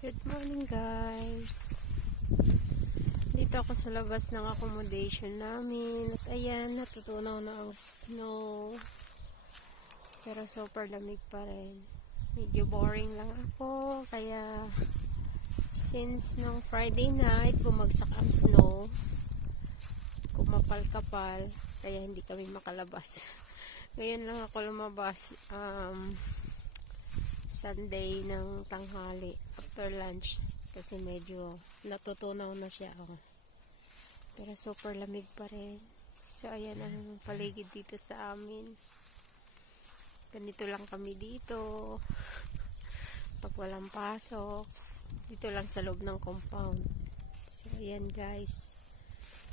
Good morning guys. Dito ako sa labas ng accommodation namin. At ayan, natutunaw na ang snow. Pero super lamig pa rin. Medyo boring lang ako. Kaya since nung Friday night bumagsak ang snow, kumapal-kapal, kaya hindi kami makalabas. Ngayon lang ako lumabas. Sunday ng tanghali after lunch kasi medyo natutunaw na siya. Pero super lamig pa rin. So ayan ang paligid dito sa amin. Ganito lang kami dito pag walang pasok. Dito lang sa loob ng compound. So ayan guys,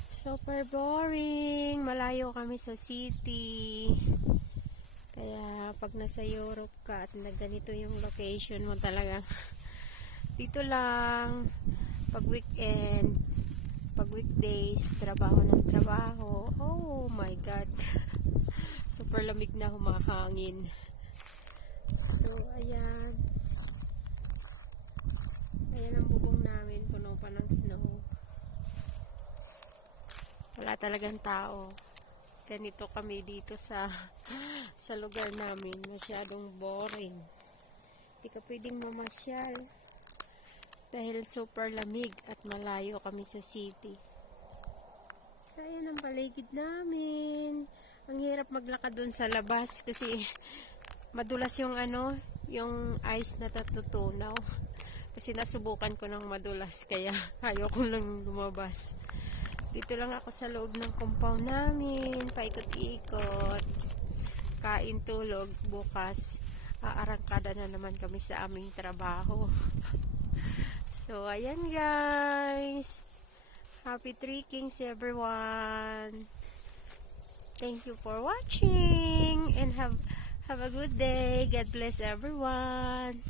super boring. Malayo kami sa city. Kaya pag nasa Europe ka at ganito yung location mo, talaga dito lang pag weekend, pag weekdays, trabaho ng trabaho. Oh my god. Super lamig na, humahangin. So ayan. Ayan ang bubong namin, puno pa ng snow. Wala talagang tao. Ganito kami dito sa lugar namin. Masyadong boring. Hindi ka pwedeng mamasyal dahil super lamig at malayo kami sa city. So ayan ang paligid namin. Ang hirap maglakad dun sa labas kasi madulas yung yung ice na natutunaw. Kasi nasubukan ko ng madulas kaya ayoko lang lumabas. Dito lang ako sa loob ng compound namin, paikot-ikot, kain, tulog. Bukas aarangkada na naman kami sa aming trabaho. So ayan guys, happy Three Kings everyone. Thank you for watching and have a good day. God bless everyone.